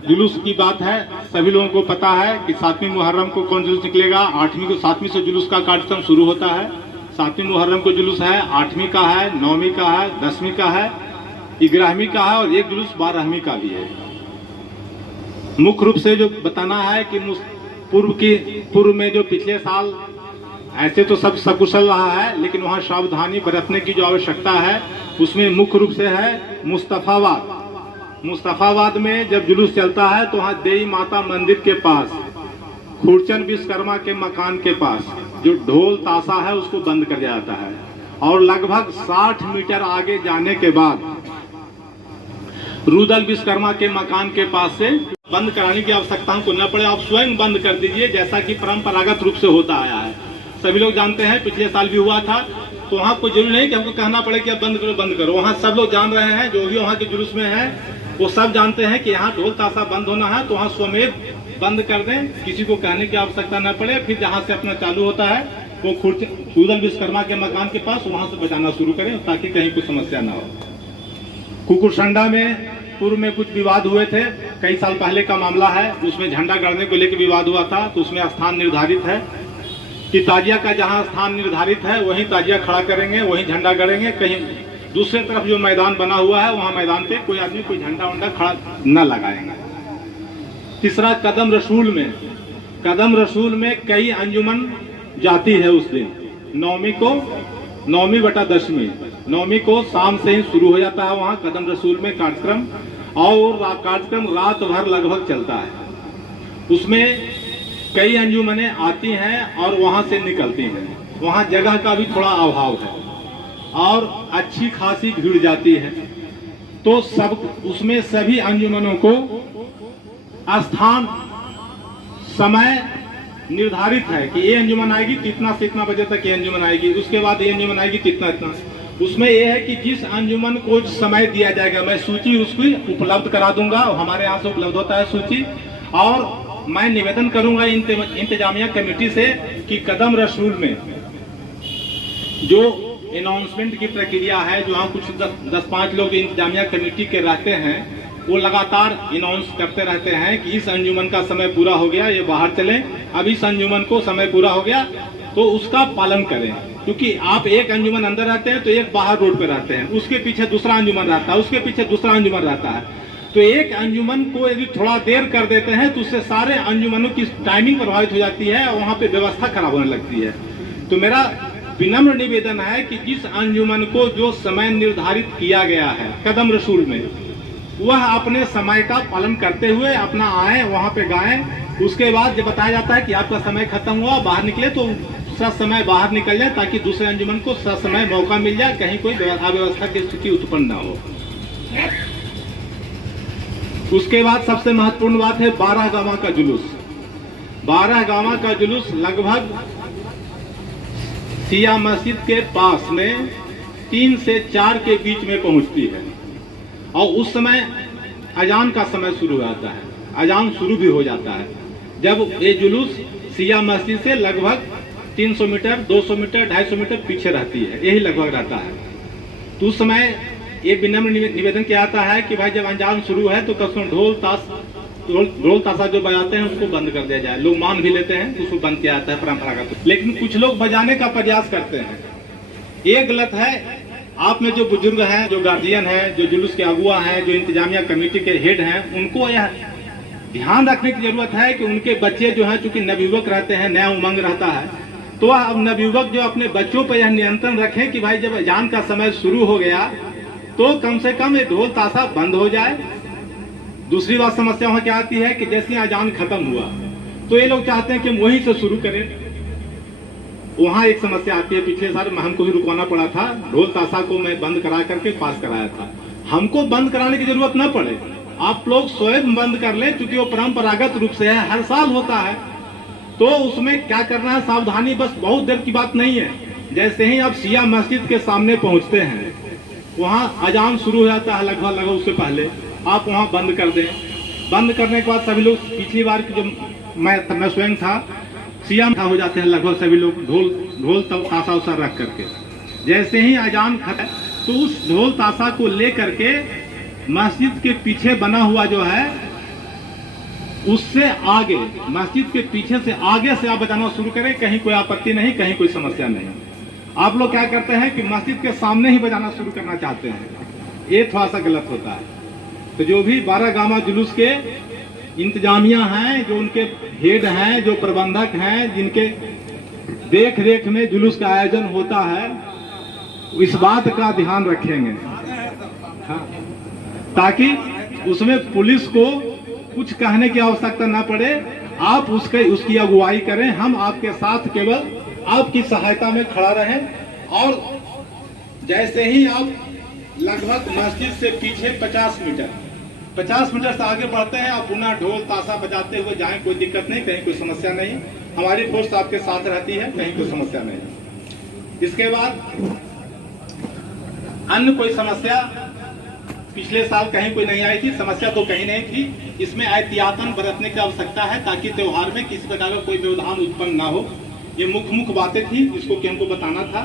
जुलूस की बात है, सभी लोगों को पता है कि 7वीं मुहर्रम को कौन जुलूस निकलेगा। 8वीं को 7वीं से जुलूस का कार्यक्रम शुरू होता है। 7वीं मुहर्रम को जुलूस है, 8वीं का है, 9वीं का है, 10वीं का है, 11वीं का है और एक जुलूस 12वीं का भी है। मुख्य रूप से जो बताना है कि पूर्व में जो पिछले साल ऐसे तो सब सकुशल रहा है, लेकिन वहाँ सावधानी बरतने की जो आवश्यकता है उसमें मुख्य रूप से है मुस्तफाबाद। मुस्तफाबाद में जब जुलूस चलता है तो वहाँ देवी माता मंदिर के पास, खुरचंद विश्वकर्मा के मकान के पास जो ढोल ताशा है उसको बंद कर दिया जाता है और लगभग 60 मीटर आगे जाने के बाद रुदल विश्वकर्मा के मकान के पास से बंद कराने की आवश्यकता हमको न पड़े, आप स्वयं बंद कर दीजिए, जैसा कि परंपरागत रूप से होता आया है। सभी लोग जानते हैं, पिछले साल भी हुआ था, तो वहाँ कोई जरूरी नहीं कि हमको कहना पड़े कि अब बंद करो बंद करो। वहाँ सब लोग जान रहे हैं, जो भी वहाँ के जुलूस में है वो सब जानते हैं कि यहाँ ढोल ताशा बंद होना है, तो वहाँ स्वमेव बंद कर दें, किसी को कहने की आवश्यकता न पड़े। फिर जहाँ से अपना चालू होता है वो रुदल विश्वकर्मा के मकान के पास वहाँ से बजाना शुरू करें ताकि कहीं कोई समस्या न हो। कुकुरसंडा में पूर्व में कुछ विवाद हुए थे, कई साल पहले का मामला है, उसमें झंडा गाड़ने को लेकर विवाद हुआ था, तो उसमें स्थान निर्धारित है कि ताजिया का जहां स्थान निर्धारित है वहीं ताजिया खड़ा करेंगे, वहीं झंडा गड़ेंगे। कहीं दूसरे तरफ जो मैदान बना हुआ है वहां मैदान पे कोई आदमी कोई झंडा वंडा खड़ा न लगाएंगे। तीसरा, कदम रसूल में कई अंजुमन जाती है उस दिन। 9वीं बटा 10वीं 9वीं को शाम से ही शुरू हो जाता है वहाँ कदम रसूल में कार्यक्रम, और कार्यक्रम रात भर लगभग चलता है। उसमें कई अंजुमनें आती हैं और वहाँ से निकलती हैं। वहाँ जगह का भी थोड़ा अभाव है और अच्छी खासी भीड़ जाती है, तो उसमें सभी अंजुमनों को स्थान समय निर्धारित है कि ये अंजुमन आएगी तो इतना से इतना बजे तक ये अंजुमन आएगी, उसके बाद ये अंजुमन आएगी तो इतना। उसमें यह है कि जिस अंजुमन को समय दिया जाएगा, मैं सूची उसकी उपलब्ध करा दूंगा, और हमारे यहाँ से उपलब्ध होता है सूची, और मैं निवेदन करूंगा इंतजामिया कमेटी से कि कदम रसूल में जो अनाउंसमेंट की प्रक्रिया है, जो यहाँ कुछ 10-5 लोग इंतजामिया कमेटी के रहते हैं, वो लगातार अनाउंस करते रहते हैं कि इस अंजुमन का समय पूरा हो गया, ये बाहर चलें, अब इस अंजुमन को समय पूरा हो गया, तो उसका पालन करें। क्योंकि आप एक अंजुमन अंदर रहते हैं तो एक बाहर रोड पे रहते हैं, उसके पीछे दूसरा अंजुमन रहता है, उसके पीछे दूसरा अंजुमन रहता है, तो एक अंजुमन को यदि थोड़ा देर कर देते हैं तो उससे सारे अंजुमनों की टाइमिंग प्रभावित हो जाती है और वहाँ पे व्यवस्था खराब होने लगती है। तो मेरा विनम्र निवेदन है कि जिस अंजुमन को जो समय निर्धारित किया गया है कदम रसूल में, वह अपने समय का पालन करते हुए अपना आए, वहाँ पे गाएं। उसके बाद जब बताया जाता है कि आपका समय खत्म हुआ, बाहर निकले, तो समय बाहर निकल जाए ताकि दूसरे अंजुमन को समय मौका मिल जाए, कहीं कोई अव्यवस्था की स्थिति उत्पन्न न हो। उसके बाद सबसे महत्वपूर्ण बात है 12 गांव का जुलूस। 12 गांव का जुलूस लगभग सिया मस्जिद के पास में 3 से 4 के बीच में पहुंचती है, और उस समय अजान का समय शुरू हो जाता है, अजान शुरू भी हो जाता है। जब ये जुलूस सिया मस्जिद से लगभग 300 मीटर, 200 मीटर, 250 मीटर पीछे रहती है, यही लगभग रहता है। तो उस समय ये विनम्र निवेदन किया जाता है कि भाई जब अजान शुरू है तो कसम ढोल ताशा जो बजाते हैं उसको बंद कर दिया जाए। लोग मान भी लेते हैं, उसको बंद किया जाता है परंपरागत, लेकिन कुछ लोग बजाने का प्रयास करते हैं, ये गलत है। आप में जो बुजुर्ग हैं, जो गार्जियन हैं, जो जुलूस के अगुआ हैं, जो इंतजामिया कमेटी के हेड हैं, उनको यह ध्यान रखने की जरूरत है कि उनके बच्चे जो हैं, चूंकि नवयुवक रहते हैं, नया उमंग रहता है, तो अब नवयुवक जो अपने बच्चों पर यह नियंत्रण रखें कि भाई जब अजान का समय शुरू हो गया तो कम से कम ये ढोल ताशा बंद हो जाए। दूसरी बात समस्या वहां क्या आती है कि जैसे अजान खत्म हुआ तो ये लोग चाहते हैं कि हम वहीं से शुरू करें। वहां एक समस्या आती है, पिछले साल हमको भी रुकवाना पड़ा था, ढोल ताशा को मैं बंद करा करके पास कराया था। हमको बंद कराने की जरूरत न पड़े, आप लोग स्वयं बंद कर ले, क्योंकि वो परंपरागत रूप से है, हर साल होता है। तो उसमें क्या करना है, सावधानी, बस बहुत देर की बात नहीं है। जैसे ही आप सिया मस्जिद के सामने पहुंचते हैं, वहाँ अजान शुरू हो जाता है, लगभग उससे पहले आप वहाँ बंद कर दें। बंद करने के बाद सभी लोग, पिछली बार की जो मैं स्वयं था, सिया हो जाते हैं लगभग सभी लोग, ढोल ताशा उसा रख करके। जैसे ही अजान खत्म तो उस ढोल ताशा को ले करके मस्जिद के पीछे बना हुआ जो है उससे आगे, मस्जिद के पीछे से आगे से आप बजाना शुरू करें, कहीं कोई आपत्ति नहीं, कहीं कोई समस्या नहीं। आप लोग क्या करते हैं कि मस्जिद के सामने ही बजाना शुरू करना चाहते हैं, ये थोड़ा सा गलत होता है। तो जो भी 12 गामा जुलूस के इंतजामिया हैं, जो उनके हेड हैं, जो प्रबंधक हैं, जिनके देख रेख में जुलूस का आयोजन होता है, इस बात का ध्यान रखेंगे, हाँ, ताकि उसमें पुलिस को कुछ कहने की आवश्यकता ना पड़े। आप उसकी अगुवाई करें, हम आपके साथ केवल आपकी सहायता में खड़ा रहें। और जैसे ही आप लगभग मस्जिद से पीछे 50 मीटर से आगे बढ़ते हैं, आप पुनः ढोल ताशा बजाते हुए जाएं, कोई दिक्कत नहीं, कहीं कोई समस्या नहीं। हमारी फोर्स आपके साथ रहती है, कहीं कोई समस्या नहीं। इसके बाद अन्य कोई समस्या पिछले साल कहीं कोई नहीं आई थी, समस्या तो कहीं नहीं थी। इसमें एहतियातन बरतने की आवश्यकता है ताकि त्योहार में किसी प्रकार का कोई व्यवधान उत्पन्न ना हो। ये मुख्य बातें थी जिसको कि हमको बताना था।